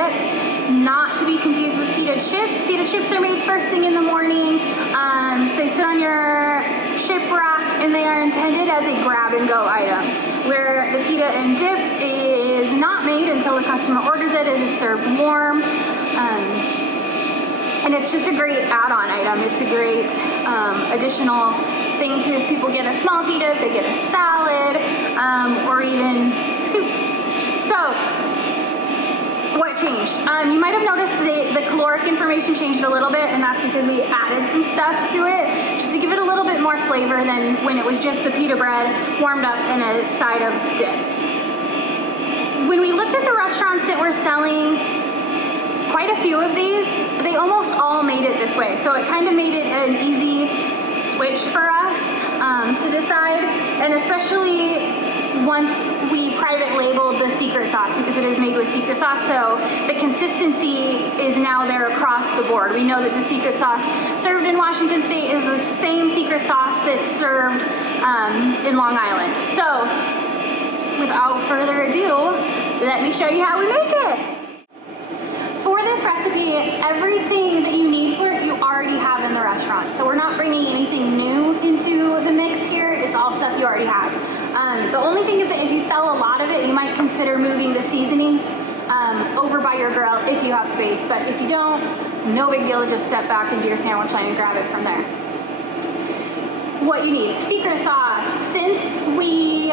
dip, not to be confused with pita chips. Pita chips are made first thing in the morning. So they sit on your chip rack and they are intended as a grab and go item, where the pita and dip is not made until the customer orders it. It is served warm. And it's just a great add-on item. It's a great additional thing to, if people get a small pita, they get a salad, or even soup. So, what changed? You might have noticed the caloric information changed a little bit, and that's because we added some stuff to it, just to give it a little bit more flavor than when it was just the pita bread warmed up in a side of dip. When we looked at the restaurants that were selling quite a few of these, they almost all made it this way. So it kind of made it an easy switch for us to decide, and especially once we private labeled the secret sauce, because it is made with secret sauce, so the consistency is now there across the board. We know that the secret sauce served in Washington State is the same secret sauce that's served in Long Island. So without further ado, let me show you how we make it. For this recipe, everything that you need for it, you already have in the restaurant. So we're not bringing anything new into the mix here. It's all stuff you already have. The only thing is that if you sell a lot of it, you might consider moving the seasonings over by your grill if you have space. But if you don't, no big deal. Just step back into your sandwich line and grab it from there. What you need: secret sauce. Since we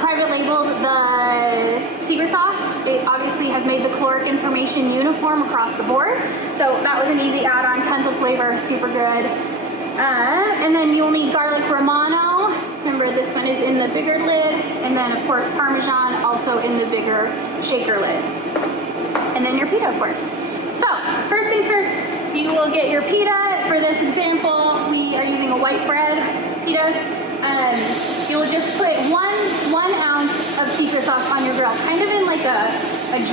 private labeled the secret sauce, it obviously has made the caloric information uniform across the board. So that was an easy add-on, tons of flavor, super good. And then you'll need garlic Romano. Remember, this one is in the bigger lid. And then of course Parmesan, also in the bigger shaker lid. And then your pita, of course. So first things first, you will get your pita. For this example, we are using a white bread pita. You will just put one ounce of secret sauce on your grill, kind of in like a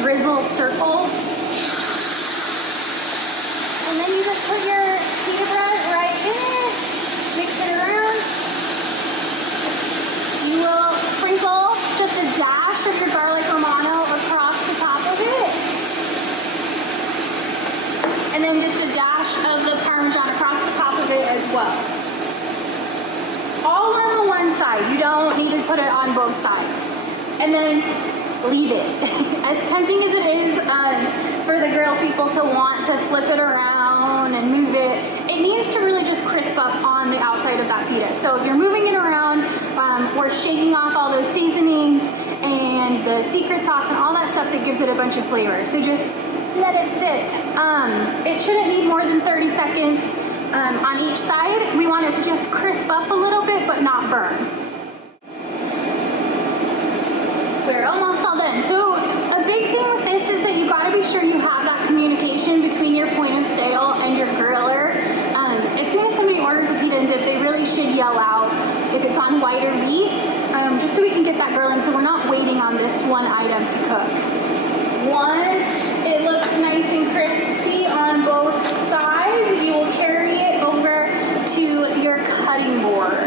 drizzle circle. And then you just put your pita bread right in it, mix it around. You will sprinkle just a dash of your garlic Romano across the top of it. And then just a dash of the Parmesan across the top of it as well. All on the one side. You don't need to put it on both sides. And then leave it. As tempting as it is for the grill people to want to flip it around and move it, it needs to really just crisp up on the outside of that pita. So if you're moving it around, we're shaking off all those seasonings and the secret sauce and all that stuff that gives it a bunch of flavor. So just let it sit. It shouldn't need more than 30 seconds. On each side. We want it to just crisp up a little bit, but not burn. We're almost all done. So a big thing with this is that you gotta be sure you have that communication between your point of sale and your griller. As soon as somebody orders a pita and dip, they really should yell out if it's on white or wheat, just so we can get that grill in, so we're not waiting on this one item to cook. Once it looks nice and crispy on both sides, you will carry it over to your cutting board.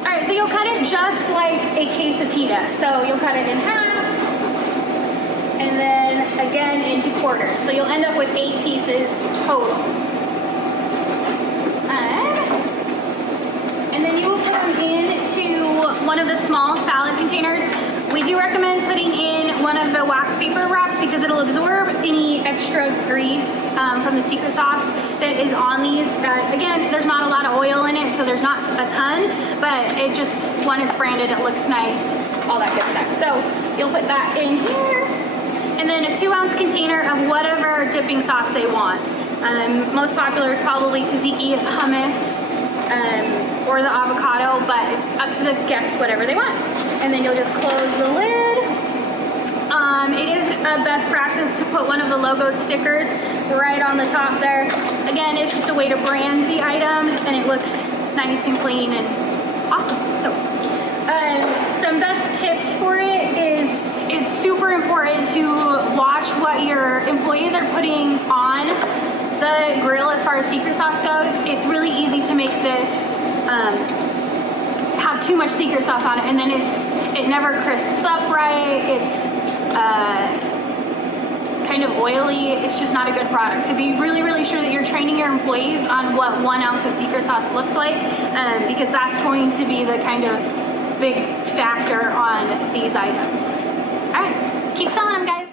All right, so you'll cut it just like a case of pita. So you'll cut it in half, and then again into quarters. So you'll end up with 8 pieces total. And then you will put them into one of the small salad containers. We do recommend putting in one of the wax paper wraps because it'll absorb any extra grease from the secret sauce that is on these. Again, there's not a lot of oil in it, so there's not a ton, but it just, when it's branded, it looks nice, all that good stuff. So you'll put that in here, and then a 2-ounce container of whatever dipping sauce they want. Most popular is probably tzatziki, hummus, or the avocado, but it's up to the guests, whatever they want. And then you'll just close the lid. It is a best practice to put one of the logoed stickers right on the top there. Again, it's just a way to brand the item, and it looks nice and clean and awesome. So, some best tips for it is it's super important to watch what your employees are putting on the grill as far as secret sauce goes. It's really easy to make this have too much secret sauce on it, and then it never crisps up right. kind of oily, it's just not a good product. So be really, really sure that you're training your employees on what 1 ounce of secret sauce looks like, because that's going to be the kind of big factor on these items. All right, keep selling them, guys.